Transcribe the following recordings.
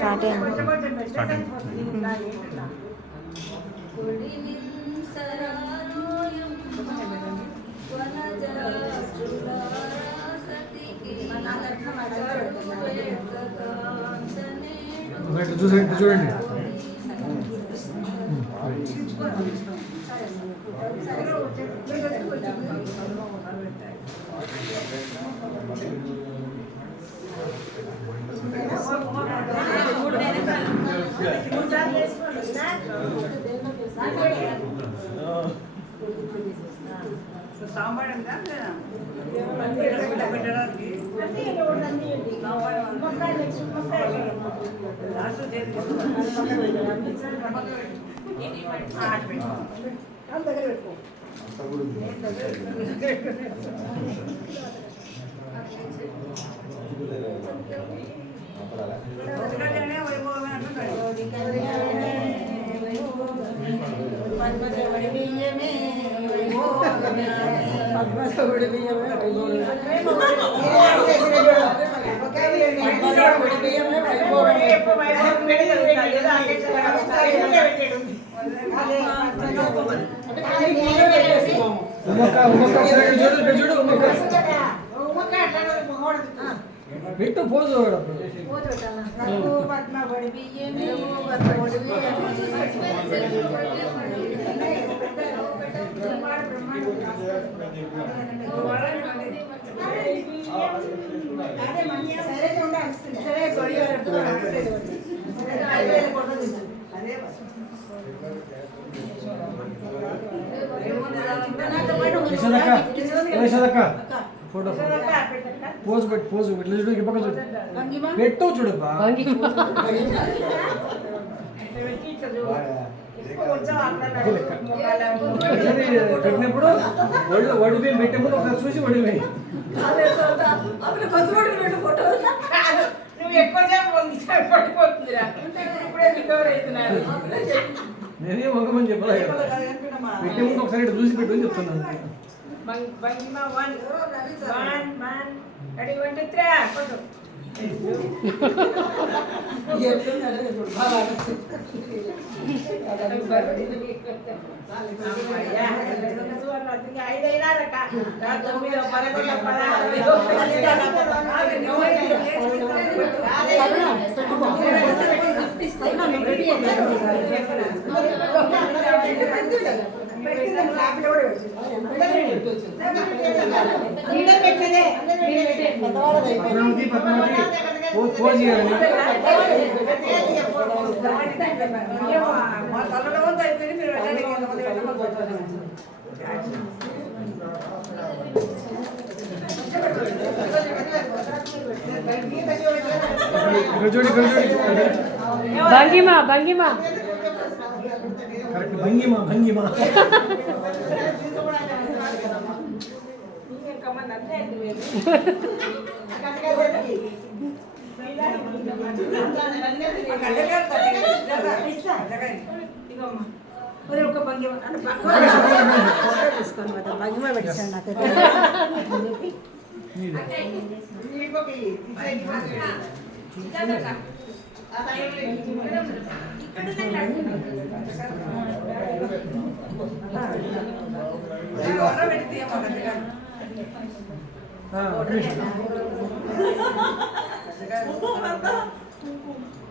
Start అయింది. చూడండి సాంబార్ పెట్టు పోదు ఫోటో పోజ్ పెట్టు పోజ్ ఇట్లా చూడు ఈ పక్క చూడు పెట్టు చూడు పెట్టినప్పుడు వడి బియ్యం పెట్టినప్పుడు ఒకసారి చూసి వడి బియ్యం నేనే వంగమని చెప్పలే పెట్టే ముందు ఒకసారి ఇటు చూసి పెట్టు అని చెప్తున్నాను. భంగిమా భంగిమా కరెక్ట్ భంగిమా భంగిమా భంగిమా పెట్టాను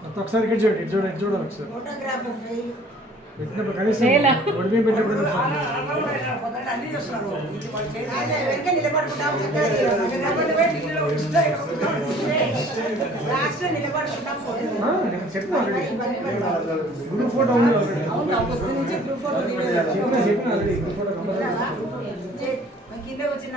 నాకు ఒకసారి ఇక్కడ చూడండి ఇటు చూడండి చూడాలి ఒకసారి పెట్టినప్పుడు కనీసం వడి బియ్యం పెట్టినప్పుడు చెప్పిన ఆల్రెడీ గ్రూప్ ఫోటో ఉంది చెప్పిన ఆల్రెడీ గ్రూప్ ఫోటో కింద వచ్చిన